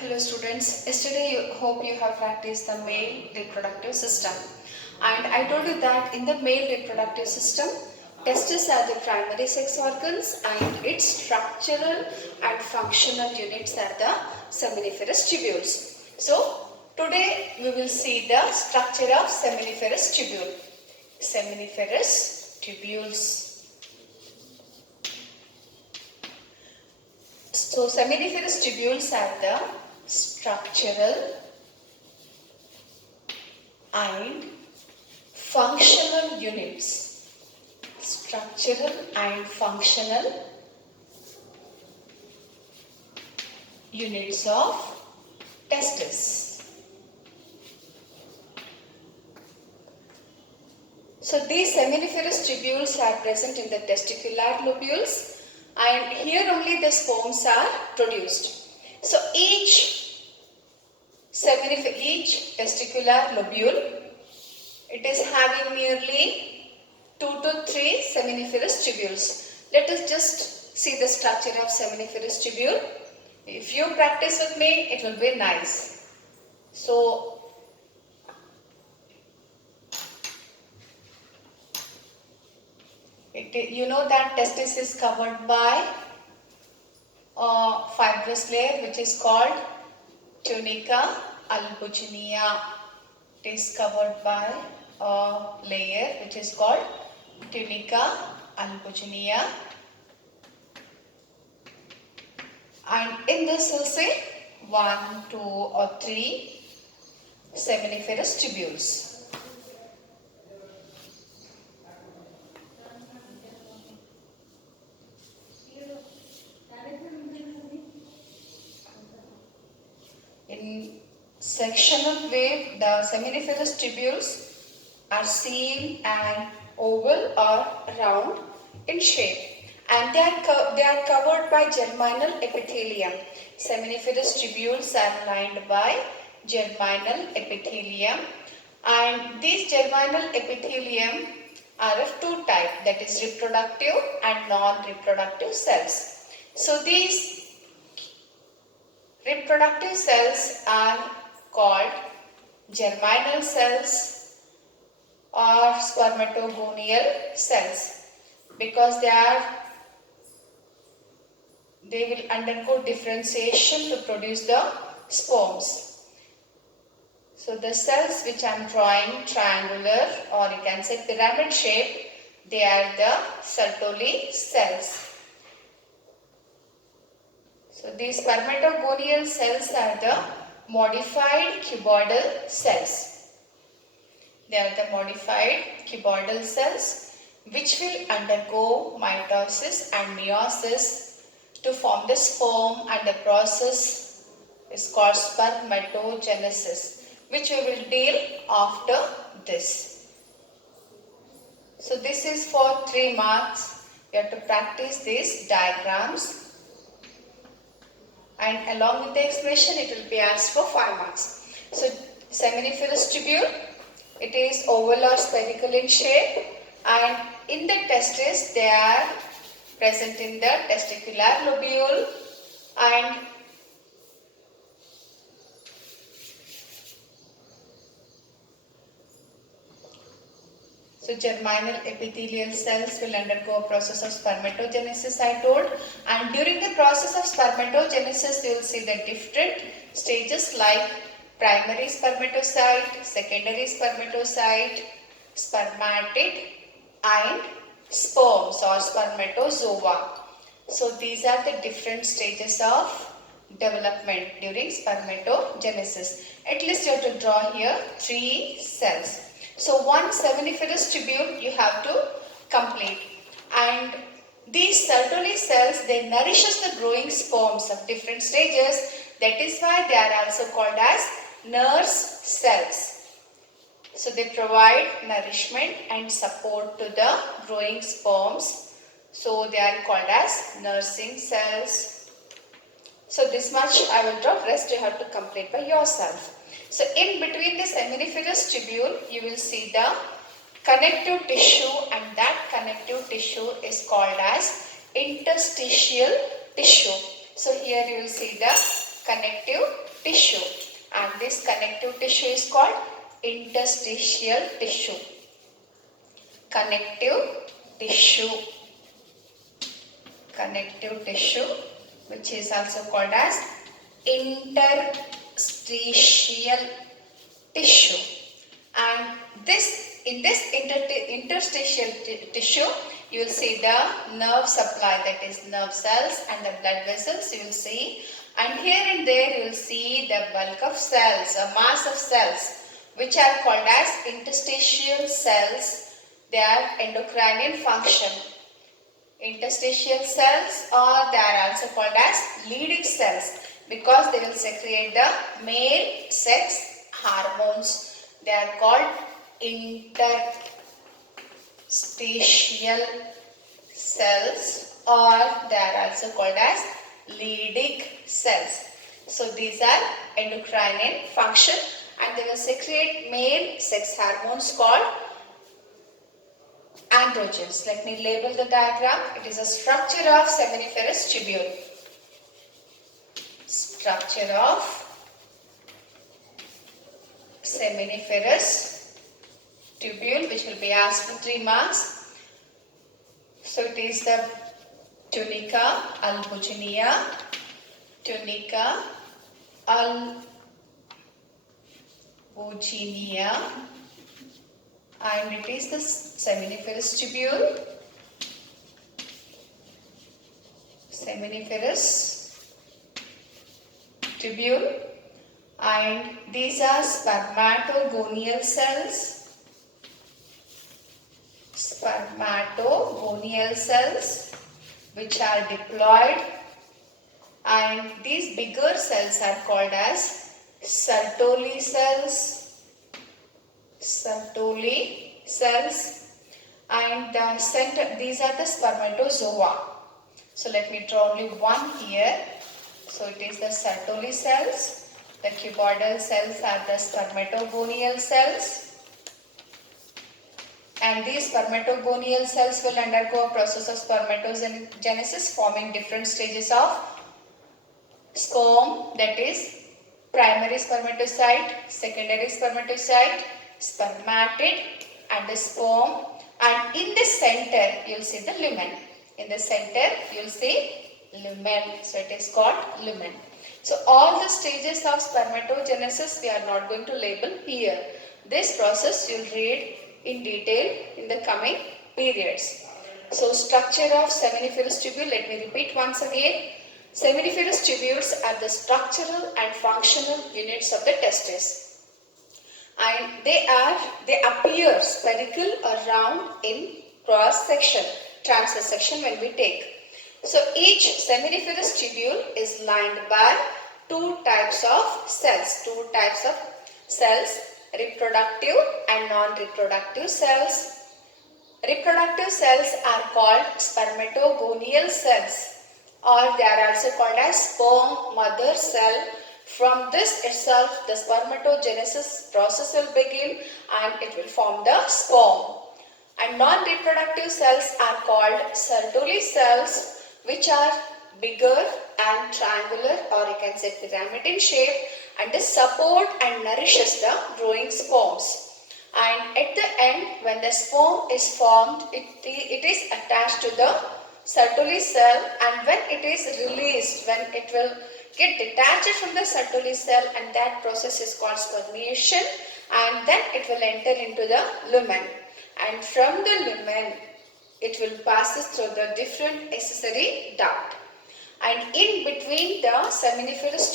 Hello students, yesterday hope you have practiced the male reproductive system, and I told you that in the male reproductive system, testes are the primary sex organs and its structural and functional units are the seminiferous tubules. So today we will see the structure of seminiferous tubule. Seminiferous tubules. So seminiferous tubules are the structural and functional units. Structural and functional units of testes. So these seminiferous tubules are present in the testicular lobules, and here only the sperms are produced. So each testicular lobule, it is having nearly 2 to 3 seminiferous tubules. Let us just see the structure of seminiferous tubule. If you practice with me, it will be nice. So you know that testis is covered by a fibrous layer which is called tunica albuginea. It is covered by a layer which is called tunica albuginea, and in this we'll say 1, 2 or 3 seminiferous tubules. In sectional wave, the seminiferous tubules are seen and oval or round in shape, and they are covered by germinal epithelium. Seminiferous tubules are lined by germinal epithelium, and these germinal epithelium are of two types, that is reproductive and non-reproductive cells. So these reproductive cells are called germinal cells or spermatogonial cells because they will undergo differentiation to produce the sperms. So the cells which I am drawing triangular or you can say pyramid shape, they are the Sertoli cells. So these spermatogonial cells are the modified cuboidal cells. They are the modified cuboidal cells which will undergo mitosis and meiosis to form the sperm, and the process is called spermatogenesis, which we will deal after this. So this is for 3 marks. You have to practice these diagrams, and along with the explanation it will be asked for 5 marks. So seminiferous tubule, it is oval or spherical in shape, and in the testes they are present in the testicular lobule, and so germinal epithelial cells will undergo a process of spermatogenesis, I told, and during the process of spermatogenesis you will see the different stages like primary spermatocyte, secondary spermatocyte, spermatid and sperms or spermatozoa. So these are the different stages of development during spermatogenesis. At least you have to draw here 3 cells. So one seminiferous tubule you have to complete, and these Sertoli cells, they nourishes the growing sperms of different stages. That is why they are also called as nurse cells. So they provide nourishment and support to the growing sperms. So they are called as nursing cells. So this much I will draw, rest you have to complete by yourself. So in between the seminiferous tubule, you will see the connective tissue, and that connective tissue is called as interstitial tissue. So here you will see the connective tissue, and this connective tissue is called interstitial tissue. Connective tissue. Connective tissue, which is also called as interstitial tissue. And in this interstitial tissue, you will see the nerve supply, that is nerve cells and the blood vessels you will see, and here and there you will see the bulk of cells, a mass of cells, which are called as interstitial cells. They are endocrine in function. Interstitial cells, or they are also called as leading cells, because they will secrete the male sex hormones. They are called interstitial cells, or they are also called as leading cells. So these are endocrine in function, and they will secrete male sex hormones called androgens. Let me label the diagram. It is a structure of seminiferous tubule. Structure of seminiferous tubule, which will be asked for 3 marks. So it is the tunica albuginea, tunica albuginea, and it is the seminiferous tubule. Seminiferous tubule, and these are spermatogonial cells. Spermatogonial cells, which are diploid, and these bigger cells are called as Sertoli cells. Sertoli cells, and these are the spermatozoa. So let me draw only one here. So it is the Sertoli cells. The cuboidal cells are the spermatogonial cells. And these spermatogonial cells will undergo a process of spermatogenesis, forming different stages of sperm, that is primary spermatocyte, secondary spermatocyte, spermatid, and the sperm. And in the center, you will see the lumen. In the center, you will see lumen. So it is called lumen. So all the stages of spermatogenesis we are not going to label here. This process you will read in detail in the coming periods. So structure of seminiferous tubule, let me repeat once again. Seminiferous tubules are the structural and functional units of the testis. And they appear spherical or round in cross section, transverse section when we take. So each seminiferous tubule is lined by 2 types of cells. 2 types of cells, reproductive and non-reproductive cells. Reproductive cells are called spermatogonial cells, or they are also called as sperm mother cell. From this itself, the spermatogenesis process will begin and it will form the sperm. And non-reproductive cells are called Sertoli cells, which are bigger and triangular, or you can say pyramid in shape, and they support and nourishes the growing sperms. And at the end, when the sperm is formed, it is attached to the Sertoli cell, and when it is released, when it will get detached from the Sertoli cell, and that process is called spermiation, and then it will enter into the lumen. And from the lumen, it will pass through the different accessory duct. And in between the seminiferous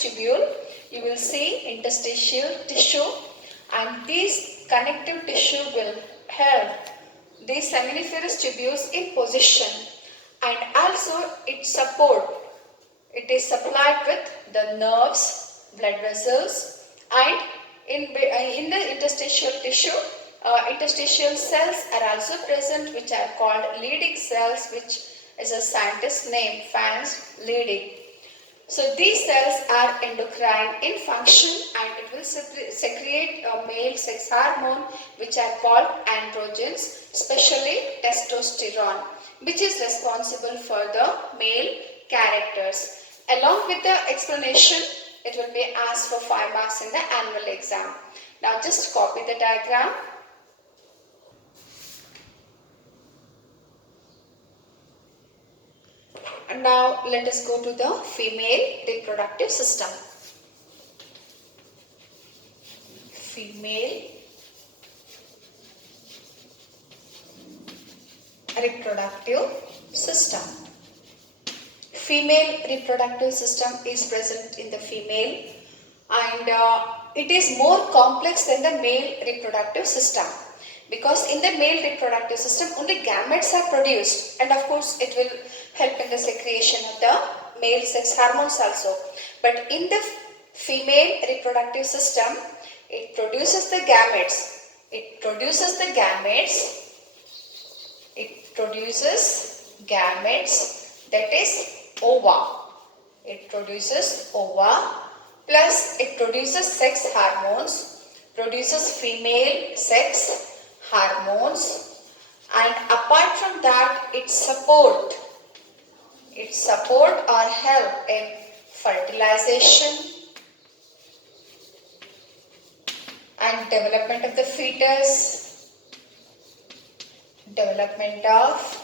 tubule, you will see interstitial tissue, and this connective tissue will help these seminiferous tubules in position, and also it is supplied with the nerves, blood vessels, and in the interstitial tissue, interstitial cells are also present, which are called leading cells, which is a scientist name, fans leading. So these cells are endocrine in function, and it will secrete a male sex hormone, which are called androgens, especially testosterone, which is responsible for the male characters. Along with the explanation, it will be asked for 5 marks in the annual exam. Now just copy the diagram. And now let us go to the female reproductive system. Female reproductive system. Female reproductive system is present in the female, and it is more complex than the male reproductive system, because in the male reproductive system only gametes are produced, and of course it will help in the secretion of the male sex hormones also. But in the female reproductive system, it produces the gametes. It produces the gametes. It produces gametes, that is ova. It produces ova, plus it produces sex hormones, produces female sex hormones, and apart from that it support or help in fertilization and development of the fetus, development of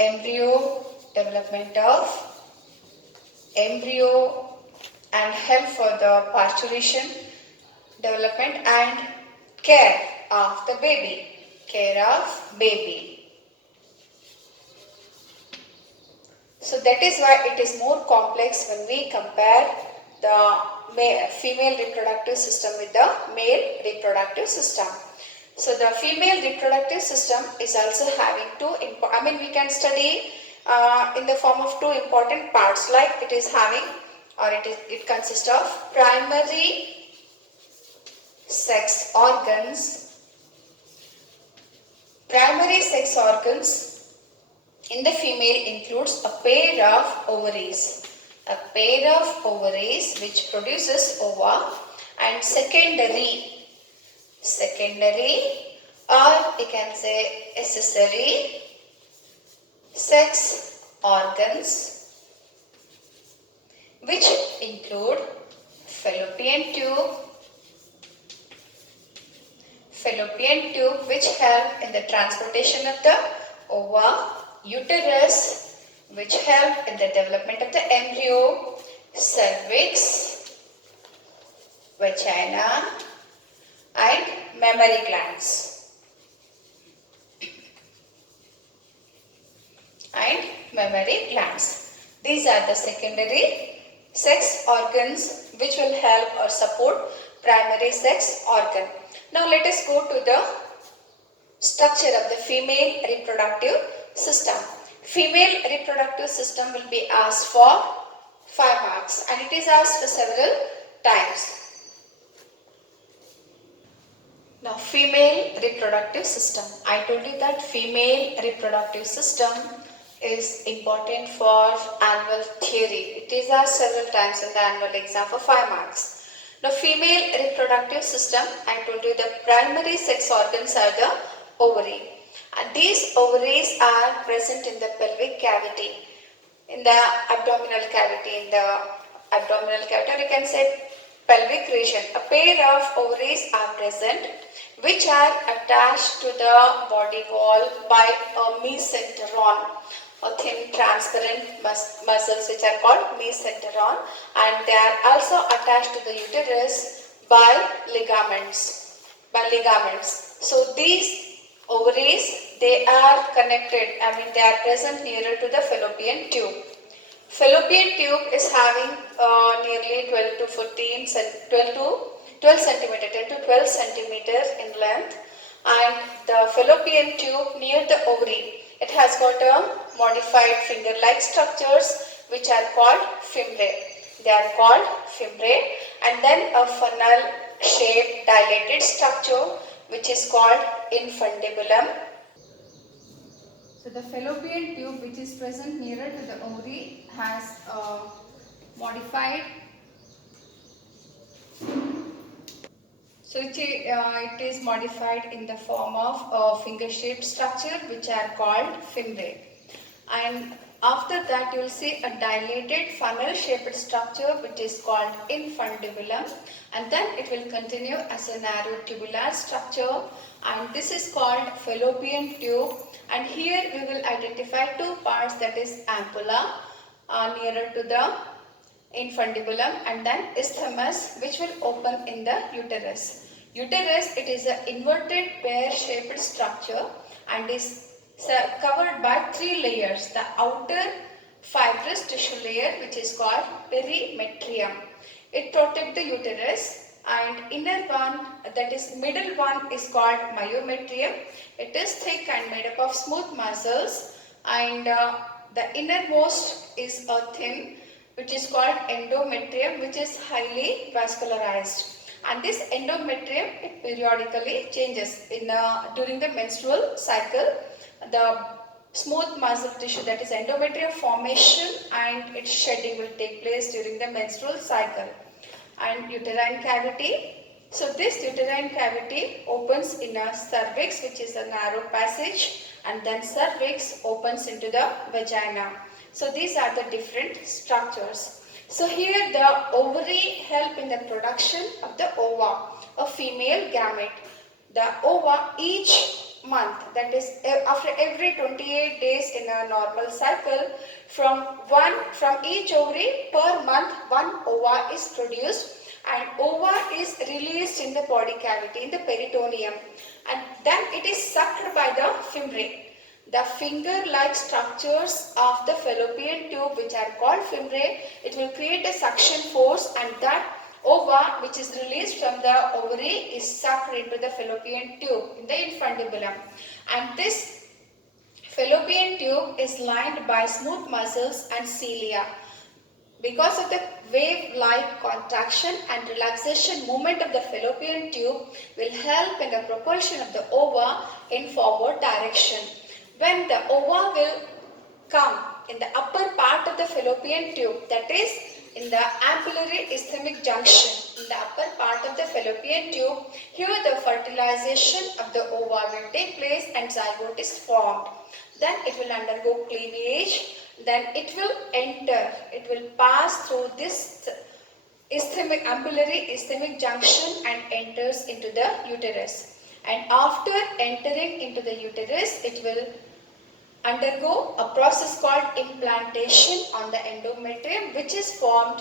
embryo, and help for the parturition, development and care of the baby. So that is why it is more complex when we compare the female reproductive system with the male reproductive system. So the female reproductive system is also having we can study in the form of two important parts, like it is having, or it consists of primary sex organs. Primary sex organs in the female includes a pair of ovaries which produces ova, and secondary, or you can say accessory sex organs, which include fallopian tube which help in the transportation of the ova, uterus which help in the development of the embryo, cervix, vagina, and mammary glands. These are the secondary sex organs which will help or support primary sex organ. Now let us go to the structure of the female reproductive system. Female reproductive system will be asked for 5 marks, and it is asked for several times. Now female reproductive system. I told you that female reproductive system is important for annual theory. It is asked several times in the annual exam for 5 marks. Now female reproductive system, I told you the primary sex organs are the ovary, and these ovaries are present in the pelvic cavity, in the abdominal cavity, or you can say pelvic region. A pair of ovaries are present which are attached to the body wall by a mesenteron, or thin transparent muscles which are called mesenteron, and they are also attached to the uterus by ligaments. So these ovaries, they are connected, they are present nearer to the fallopian tube. Fallopian tube is having nearly 10 to 12 centimeters in length, and the fallopian tube near the ovary, it has got a modified finger-like structures which are called fimbriae. They are called fimbriae, and then a funnel-shaped dilated structure which is called infundibulum. So the fallopian tube which is present nearer to the ovary has modified. So it is modified in the form of a finger-shaped structure which are called fimbriae. And After that, you will see a dilated funnel shaped structure which is called infundibulum, and then it will continue as a narrow tubular structure, and this is called fallopian tube. And here we will identify two parts, that is ampulla nearer to the infundibulum, and then isthmus which will open in the uterus. Uterus, it is an inverted pear-shaped structure and is covered by three layers. The outer fibrous tissue layer which is called perimetrium. It protects the uterus, and inner one, that is middle one, is called myometrium. It is thick and made up of smooth muscles, and the innermost is a thin which is called endometrium, which is highly vascularized. And this endometrium, it periodically changes in during the menstrual cycle. The smooth muscle tissue, that is endometrium formation, and its shedding will take place during the menstrual cycle. And uterine cavity. So this uterine cavity opens in a cervix, which is a narrow passage, and then cervix opens into the vagina. So these are the different structures. So here the ovary help in the production of the ova, a female gamete. The ova each month, that is after every 28 days in a normal cycle, from each ovary per month one ova is produced, and ova is released in the body cavity, in the peritoneum, and then it is sucked by the fimbriae. The finger-like structures of the fallopian tube, which are called fimbriae, it will create a suction force, and that ova which is released from the ovary is sucked into the fallopian tube in the infundibulum. And this fallopian tube is lined by smooth muscles and cilia. Because of the wave-like contraction and relaxation movement of the fallopian tube will help in the propulsion of the ova in forward direction. When the ova will come in the upper part of the fallopian tube, that is in the ampullary isthmic junction, in the upper part of the fallopian tube, here the fertilization of the ova will take place and zygote is formed. Then it will undergo cleavage, then it will enter, it will pass through this ampullary isthmic junction and enters into the uterus. And after entering into the uterus, it will undergo a process called implantation on the endometrium, which is formed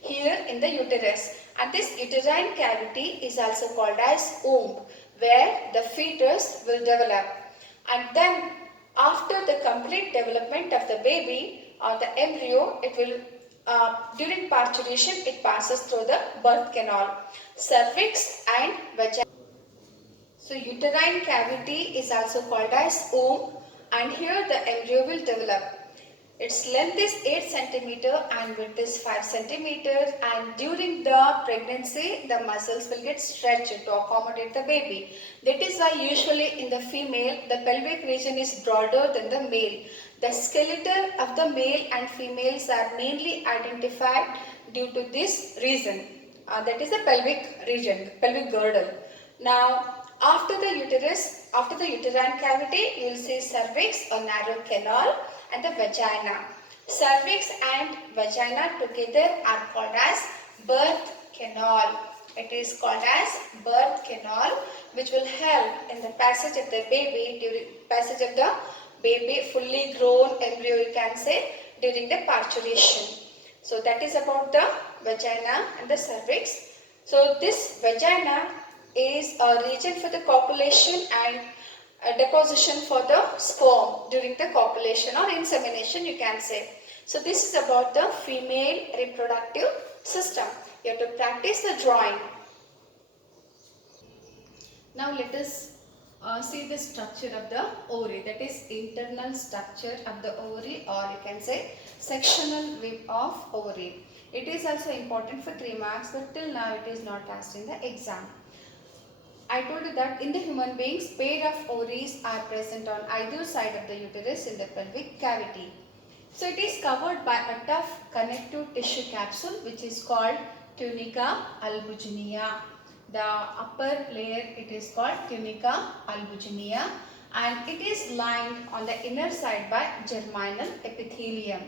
here in the uterus. And this uterine cavity is also called as womb, where the fetus will develop. And then after the complete development of the baby or the embryo, it will during parturition it passes through the birth canal, cervix and vagina. So uterine cavity is also called as womb, and here the embryo will develop. Its length is 8 cm and width is 5 cm, and during the pregnancy the muscles will get stretched to accommodate the baby. That is why usually in the female the pelvic region is broader than the male. The skeleton of the male and females are mainly identified due to this reason. That is the pelvic region, pelvic girdle. Now after the uterine cavity, you will see cervix, a narrow canal, and the vagina. Cervix and vagina together are called as birth canal. It is called as birth canal, which will help in the passage of the baby, during passage of the baby, fully grown embryo you can say, during the parturition. So that is about the vagina and the cervix. So this vagina is a region for the copulation and a deposition for the sperm during the copulation or insemination you can say. So this is about the female reproductive system. You have to practice the drawing. Now let us see the structure of the ovary, that is internal structure of the ovary, or you can say sectional view of ovary. It is also important for 3 marks, but till now it is not asked in the exam. I told you that in the human beings, pair of ovaries are present on either side of the uterus in the pelvic cavity. So it is covered by a tough connective tissue capsule which is called tunica albuginea. The upper layer it is called tunica albuginea, and it is lined on the inner side by germinal epithelium.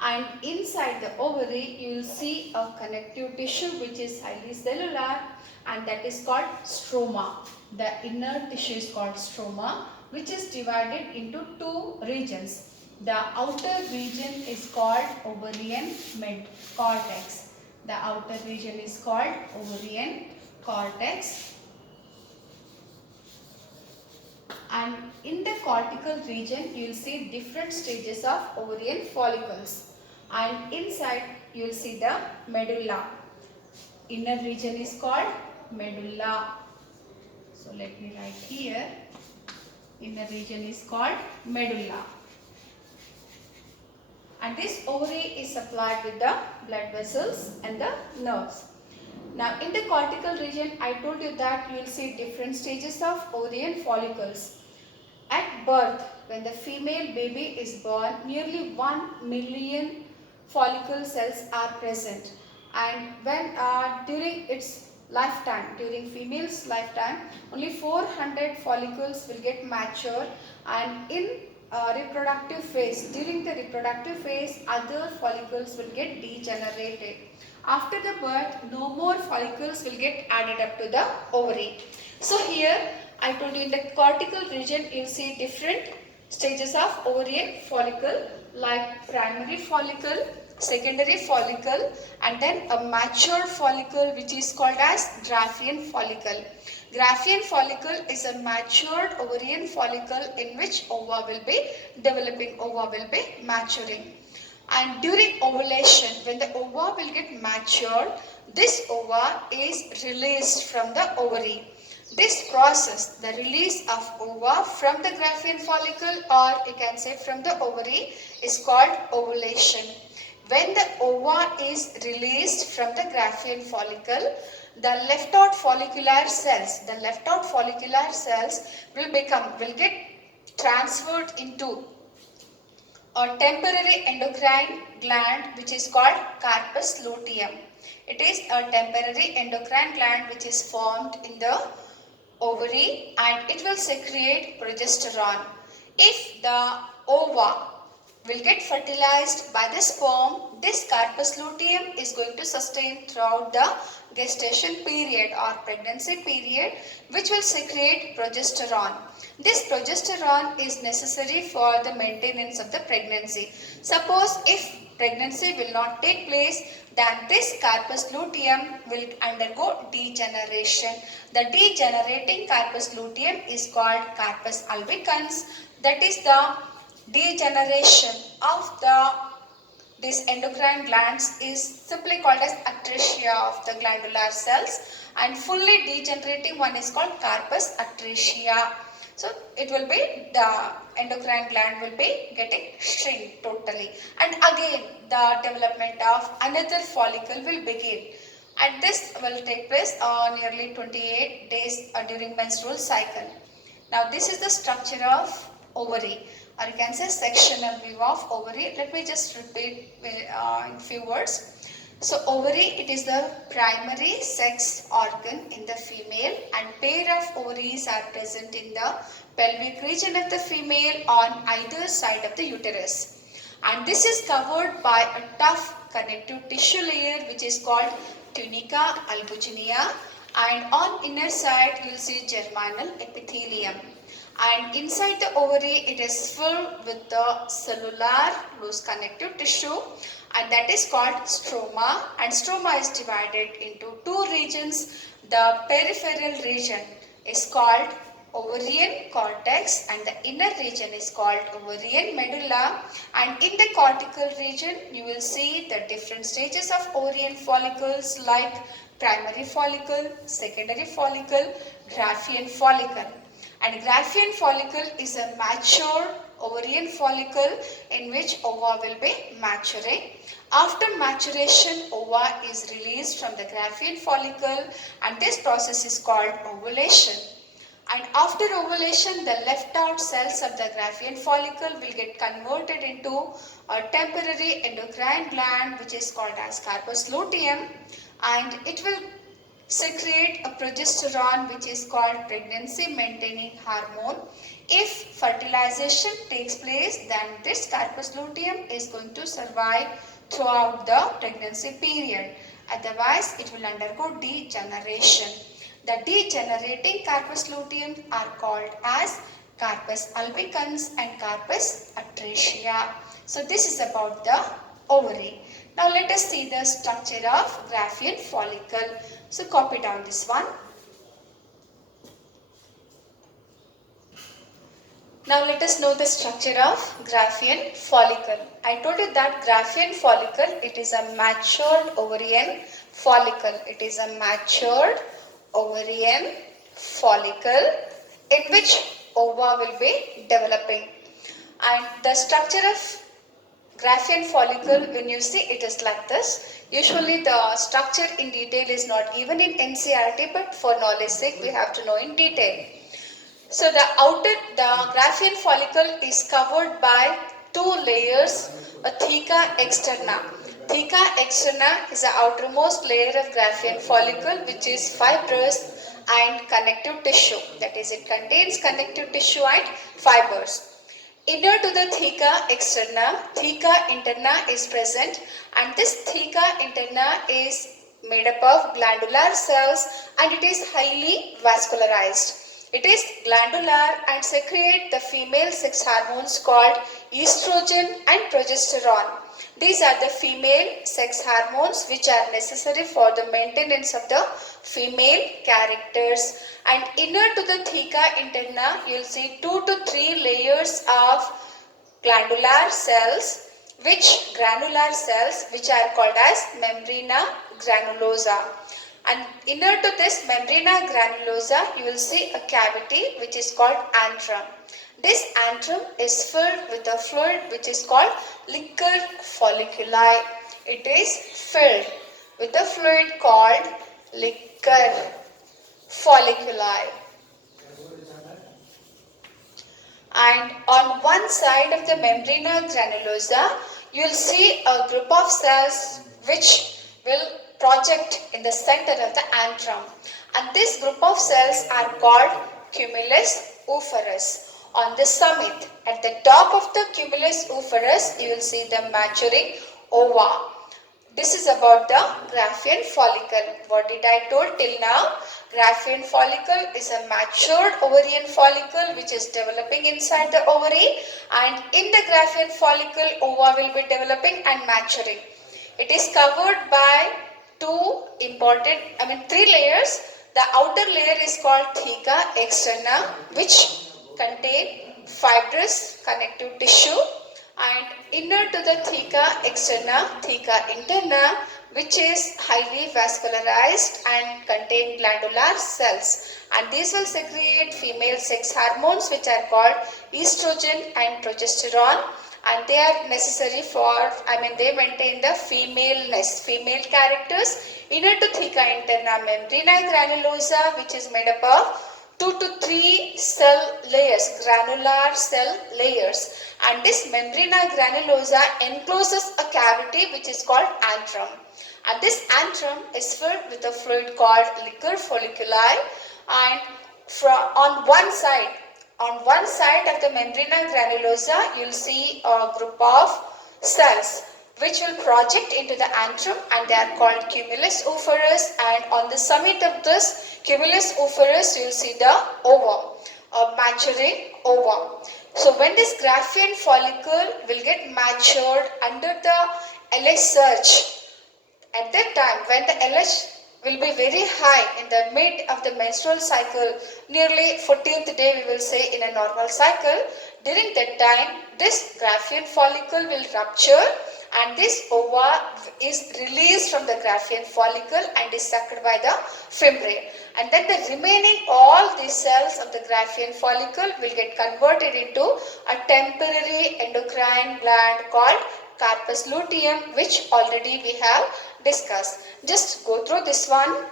And inside the ovary you will see a connective tissue which is highly cellular, and that is called stroma. The inner tissue is called stroma, which is divided into two regions. The outer region is called ovarian mid-cortex. The outer region is called ovarian cortex, and in the cortical region you will see different stages of ovarian follicles, and inside you will see the medulla. Inner region is called medulla. So let me write here, inner region is called medulla. And this ovary is supplied with the blood vessels and the nerves. Now in the cortical region, I told you that you will see different stages of ovarian follicles. At birth, when the female baby is born, nearly 1 million follicle cells are present, and when during its lifetime, during female's lifetime, only 400 follicles will get mature, and in reproductive phase, during the reproductive phase, other follicles will get degenerated. After the birth, no more follicles will get added up to the ovary. So here I told you, in the cortical region you see different stages of ovarian follicle, like primary follicle, secondary follicle, and then a mature follicle which is called as Graffian follicle. Graffian follicle is a matured ovarian follicle in which ova will be developing, ova will be maturing. And during ovulation, when the ova will get matured, this ova is released from the ovary. This process, the release of ova from the Graffian follicle, or you can say from the ovary, is called ovulation. When the ova is released from the Graffian follicle, the left out follicular cells, will get transferred into a temporary endocrine gland which is called corpus luteum. It is a temporary endocrine gland which is formed in the ovary, and it will secrete progesterone. If the ova will get fertilized by the sperm, this corpus luteum is going to sustain throughout the gestation period or pregnancy period, which will secrete progesterone. This progesterone is necessary for the maintenance of the pregnancy. Suppose if pregnancy will not take place, then this corpus luteum will undergo degeneration. The degenerating corpus luteum is called corpus albicans. That is the degeneration of these endocrine glands is simply called as atresia of the glandular cells, and fully degenerating one is called corpus atresia. So it will be, the endocrine gland will be getting shrink totally, and again the development of another follicle will begin, and this will take place on nearly 28 days during menstrual cycle. Now this is the structure of ovary, or you can say sectional view of ovary. Let me just repeat in few words. So ovary, it is the primary sex organ in the female, and pair of ovaries are present in the pelvic region of the female on either side of the uterus. And this is covered by a tough connective tissue layer which is called tunica albuginea, and on inner side you will see germinal epithelium. And inside the ovary it is filled with the cellular loose connective tissue, and that is called stroma, and stroma is divided into two regions. The peripheral region is called ovarian cortex, and the inner region is called ovarian medulla. And in the cortical region you will see the different stages of ovarian follicles, like primary follicle, secondary follicle, Graafian follicle. And Graafian follicle is a mature ovarian follicle in which ova will be maturing. After maturation, ova is released from the Graafian follicle, and this process is called ovulation. And after ovulation, the left out cells of the Graafian follicle will get converted into a temporary endocrine gland which is called as corpus luteum, and it will secrete a progesterone which is called pregnancy maintaining hormone. If fertilization takes place, then this carpus luteum is going to survive throughout the pregnancy period. Otherwise, it will undergo degeneration. The degenerating carpus luteum are called as carpus albicans and carpus atracia. So this is about the ovary. Now let us see the structure of Graffian follicle. So copy down this one. Now let us know the structure of Graffian follicle. I told you that Graffian follicle, it is a matured ovarian follicle. It is a matured ovarian follicle in which ova will be developing. And the structure of Graffian follicle, when you see, it is like this. Usually the structure in detail is not given in NCERT, but for knowledge sake we have to know in detail. So the Graffian follicle is covered by two layers, a theca externa. Theca externa is the outermost layer of Graffian follicle, which is fibrous and connective tissue. That is, it contains connective tissue and fibers. Inner to the theca externa, theca interna is present, and this theca interna is made up of glandular cells and it is highly vascularized. It is glandular and secrete the female sex hormones called estrogen and progesterone. These are the female sex hormones which are necessary for the maintenance of the female characters. And inner to the theca interna, you will see 2 to 3 layers of glandular cells, granular cells which are called as membrana granulosa. And inner to this membrana granulosa, you will see a cavity which is called antrum. This antrum is filled with a fluid which is called liquor folliculi. It is filled with a fluid called liquor folliculi. And on one side of the membrana granulosa, you will see a group of cells which will project in the center of the antrum, and this group of cells are called cumulus oophrus. On the summit, at the top of the cumulus oophrus, you will see the maturing ova. This is about the Graffian follicle. What did I told till now? Graffian follicle is a matured ovarian follicle which is developing inside the ovary, and in the Graffian follicle, ova will be developing and maturing. It is covered by three layers. The outer layer is called theca externa, which contain fibrous connective tissue, and inner to the theca externa, theca interna, which is highly vascularized and contain glandular cells, and these will secrete female sex hormones which are called estrogen and progesterone, and they are necessary for, they maintain the femaleness, female characters. Inner to theca interna membrana granulosa, which is made up of 2 to 3 cell layers, granular cell layers, and this membrana granulosa encloses a cavity which is called antrum, and this antrum is filled with a fluid called liquor folliculi, and on one side of the membrana granulosa, you will see a group of cells which will project into the antrum, and they are called cumulus oophrus, and on the summit of this cumulus oophrus, you will see the ova, a maturing ova. So when this Graffian follicle will get matured under the LH surge, at that time when the LH will be very high in the mid of the menstrual cycle, nearly 14th day we will say in a normal cycle, during that time this Graffian follicle will rupture and this ova is released from the Graffian follicle and is sucked by the fimbriae. And then the remaining all these cells of the Graffian follicle will get converted into a temporary endocrine gland called carpus luteum, which already we have discussed. Just go through this one.